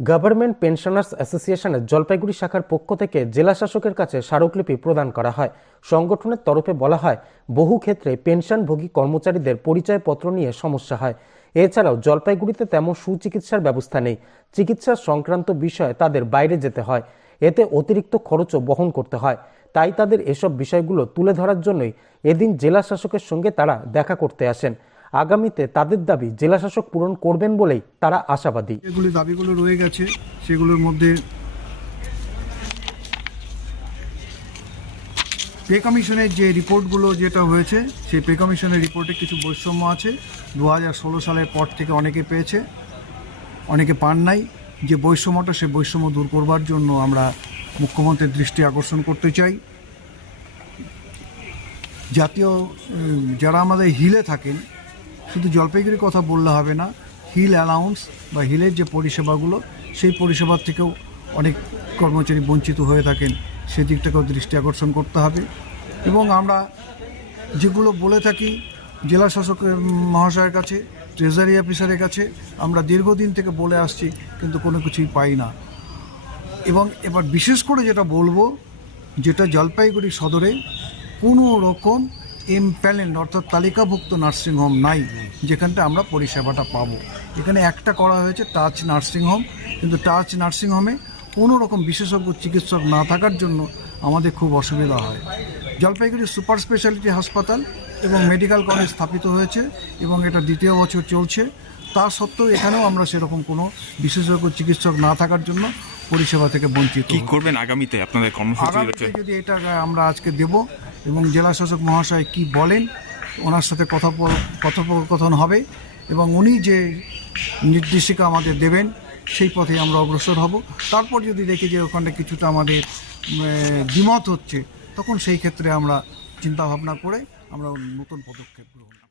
Government pensioners অ্যাসোসিয়েশনের জলপাইগুড়ি শাখার পক্ষ থেকে জেলা শাসকের কাছে স্মারকলিপি প্রদান করা হয়। সংগঠনের তরফে বলা হয়, বহু ক্ষেত্রে পেনশনভোগী কর্মচারীদের পরিচয়পত্র নিয়ে সমস্যা হয়। এছাড়াও জলপাইগুড়িতে তেমন সুচিকিৎসার ব্যবস্থা নেই। চিকিৎসা সংক্রান্ত বিষয়ে তাদের বাইরে যেতে হয়, এতে অতিরিক্ত খরচও বহন করতে হয়। তাই তাদের এসব বিষয়গুলো তুলে ধরার জন্যই এদিন জেলা শাসকের সঙ্গে তারা দেখা করতে আসেন। আগামীতে তাদের দাবি জেলা শাসক পূরণ করবেন বলেই তারা আশাবাদী। এগুলি দাবিগুলো রয়ে গেছে, সেগুলোর মধ্যে পে কমিশনের যে রিপোর্টগুলো যেটা হয়েছে, সেই পে কমিশনের রিপোর্টে কিছু বৈষম্য আছে। 2016 সালের পর থেকে অনেকে পেয়েছে, অনেকে পান নাই। যে বৈষম্যটা, সে বৈষম্য দূর করবার জন্য আমরা মুখ্যমন্ত্রীর দৃষ্টি আকর্ষণ করতে চাই। জাতীয় যারা আমাদের হিলে থাকেন, শুধু জলপাইগুড়ির কথা বললে হবে না, হিল অ্যালাউন্স বা হিলের যে পরিষেবাগুলো, সেই পরিষেবার থেকেও অনেক কর্মচারী বঞ্চিত হয়ে থাকেন, সেদিকটাকেও দৃষ্টি আকর্ষণ করতে হবে। এবং আমরা যেগুলো বলে থাকি জেলা শাসক মহাশয়ের কাছে, ট্রেজারি অফিসারের কাছে, আমরা দীর্ঘদিন থেকে বলে আসছি, কিন্তু কোনো কিছুই পাই না। এবং এবার বিশেষ করে যেটা বলবো, যেটা জলপাইগুড়ি সদরে কোনো রকম এমপ্যানেল অর্থাৎ তালিকাভুক্ত নার্সিংহোম নাই যেখানটা আমরা পরিষেবাটা পাবো। এখানে একটা করা হয়েছে টাচ নার্সিংহোম, কিন্তু টাচ নার্সিংহোমে কোনো রকম বিশেষজ্ঞ চিকিৎসক না থাকার জন্য আমাদের খুব অসুবিধা হয়। জলপাইগুড়ি সুপার স্পেশালিটি হাসপাতাল এবং মেডিকেল কলেজ স্থাপিত হয়েছে এবং এটা 2য় বছর চলছে। তা সত্ত্বেও এখানেও আমরা সেরকম কোনো বিশেষজ্ঞ চিকিৎসক না থাকার জন্য পরিষেবা থেকে বঞ্চিত। কি করবেন আগামীতে আপনাদের কর্মসূচি রয়েছে? যদি এটা আমরা আজকে দেব এবং জেলা শাসক মহাশয় কি বলেন, ওনার সাথে কথোপকথন হবে এবং উনি যে নির্দেশিকা আমাদের দেবেন সেই পথে আমরা অগ্রসর হব। তারপর যদি দেখি যে ওখানে কিছুটা আমাদের দ্বিমত হচ্ছে, তখন সেই ক্ষেত্রে আমরা চিন্তাভাবনা করে আমরা নতুন পদক্ষেপ গ্রহণ করব।